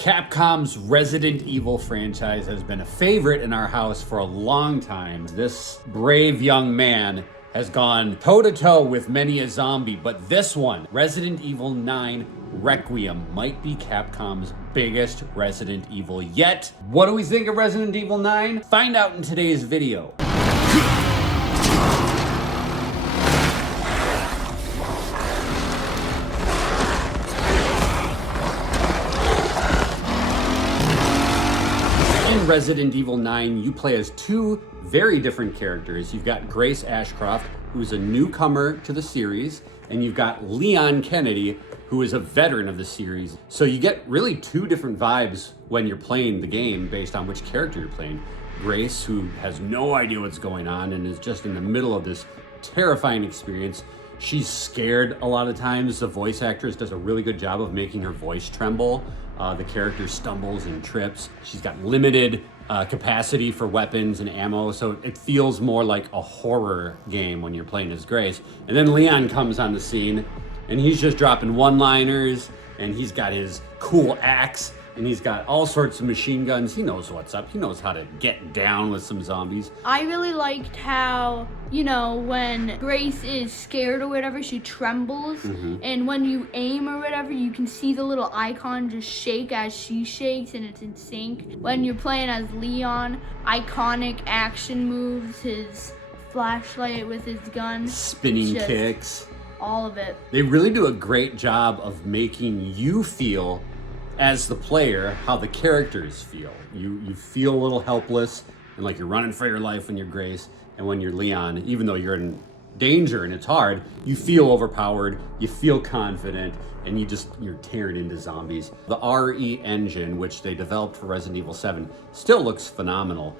Capcom's Resident Evil franchise has been a favorite in our house for a long time. This brave young man has gone toe-to-toe with many a zombie, but this one, Resident Evil 9 Requiem, might be Capcom's biggest Resident Evil yet. What do we think of Resident Evil 9? Find out in today's video. In Resident Evil 9, you play as two very different characters. You've got Grace Ashcroft, who's a newcomer to the series, and you've got Leon Kennedy, who is a veteran of the series. So you get really two different vibes when you're playing the game based on which character you're playing. Grace, who has no idea what's going on and is just in the middle of this terrifying experience. She's scared a lot of times. The voice actress does a really good job of making her voice tremble. The character stumbles and trips. She's got limited capacity for weapons and ammo, so it feels more like a horror game when you're playing as Grace. And then Leon comes on the scene, and he's just dropping one-liners, and he's got his cool axe, and he's got all sorts of machine guns. He knows what's up. He knows how to get down with some zombies. I really liked how, when Grace is scared or whatever, she trembles. Mm-hmm. And when you aim or whatever, you can see the little icon just shake as she shakes, and it's in sync. When you're playing as Leon, iconic action moves, his flashlight with his gun. Spinning kicks. All of it. They really do a great job of making you feel, as the player, how the characters feel. You feel a little helpless and like you're running for your life when you're Grace, and when you're Leon, even though you're in danger and it's hard, you feel overpowered, you feel confident, and you're tearing into zombies. The RE engine, which they developed for Resident Evil 7, still looks phenomenal.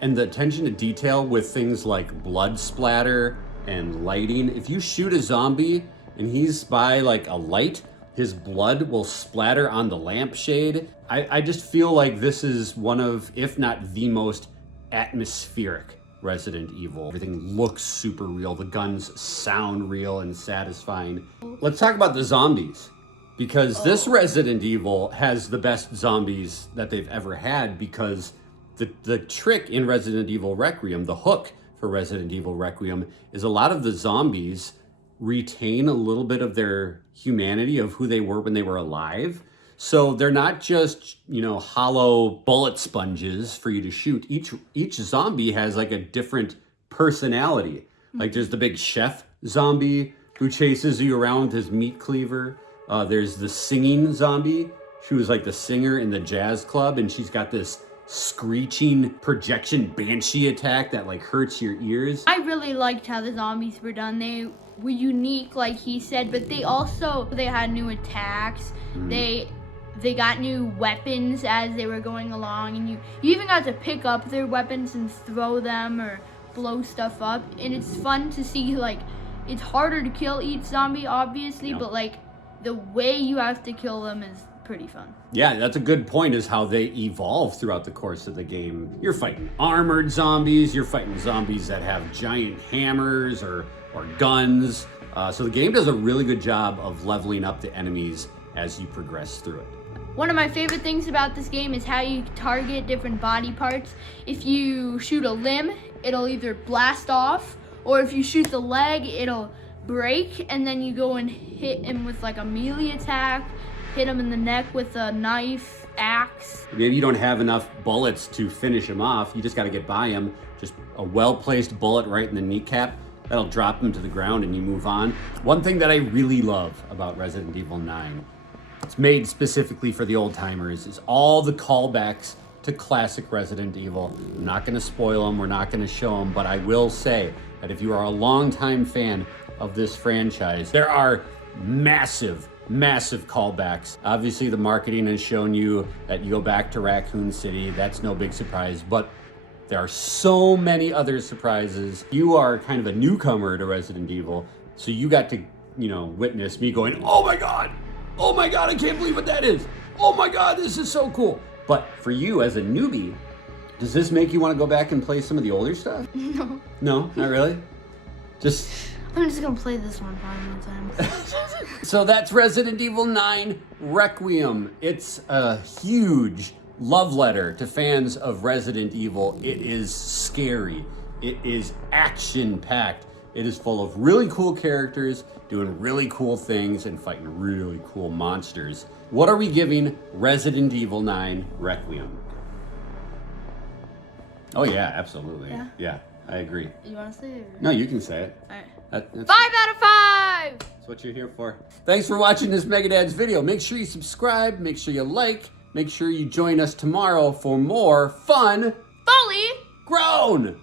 And the attention to detail with things like blood splatter and lighting. If you shoot a zombie and he's by like a light, his blood will splatter on the lampshade. I just feel like this is one of, if not the most atmospheric Resident Evil. Everything looks super real. The guns sound real and satisfying. Let's talk about the zombies, because this Resident Evil has the best zombies that they've ever had, because the trick in Resident Evil Requiem, the hook for Resident Evil Requiem, is a lot of the zombies retain a little bit of their humanity of who they were when they were alive. So they're not just, hollow bullet sponges for you to shoot. Each zombie has like a different personality. Mm-hmm. Like there's the big chef zombie who chases you around with his meat cleaver. There's the singing zombie. She was like the singer in the jazz club, and she's got this screeching projection banshee attack that like hurts your ears. I really liked how the zombies were done. They were unique, like he said, but they had new attacks. Mm. They got new weapons as they were going along, and you even got to pick up their weapons and throw them or blow stuff up. And it's fun to see, like, it's harder to kill each zombie, obviously, but like the way you have to kill them is pretty fun. Yeah, that's a good point, is how they evolve throughout the course of the game. You're fighting armored zombies, you're fighting zombies that have giant hammers or guns. So the game does a really good job of leveling up the enemies as you progress through it. One of my favorite things about this game is how you target different body parts. If you shoot a limb, it'll either blast off, or if you shoot the leg, it'll break, and then you go and hit him with like a melee attack, hit him in the neck with a knife, axe. Maybe you don't have enough bullets to finish him off. You just got to get by him. Just a well-placed bullet right in the kneecap. That'll drop him to the ground and you move on. One thing that I really love about Resident Evil 9, it's made specifically for the old-timers, is all the callbacks to classic Resident Evil. I'm not going to spoil them, we're not going to show them, but I will say that if you are a longtime fan of this franchise, there are massive callbacks. Obviously, the marketing has shown you that you go back to Raccoon City. That's no big surprise, but there are so many other surprises. You are kind of a newcomer to Resident Evil, so you got to, witness me going, oh my God, I can't believe what that is. Oh my God, this is so cool. But for you as a newbie, does this make you want to go back and play some of the older stuff? No. No, not really? Just I'm just gonna play this one 5 more times. So that's Resident Evil 9 Requiem. It's a huge love letter to fans of Resident Evil. It is scary. It is action-packed. It is full of really cool characters doing really cool things and fighting really cool monsters. What are we giving Resident Evil 9 Requiem? Oh yeah, absolutely. Yeah, I agree. You wanna say it? No, you can say it. Alright. That's 5 out of 5! That's what you're here for. Thanks for watching this Megadad's video. Make sure you subscribe, make sure you like, make sure you join us tomorrow for more fun Fully grown!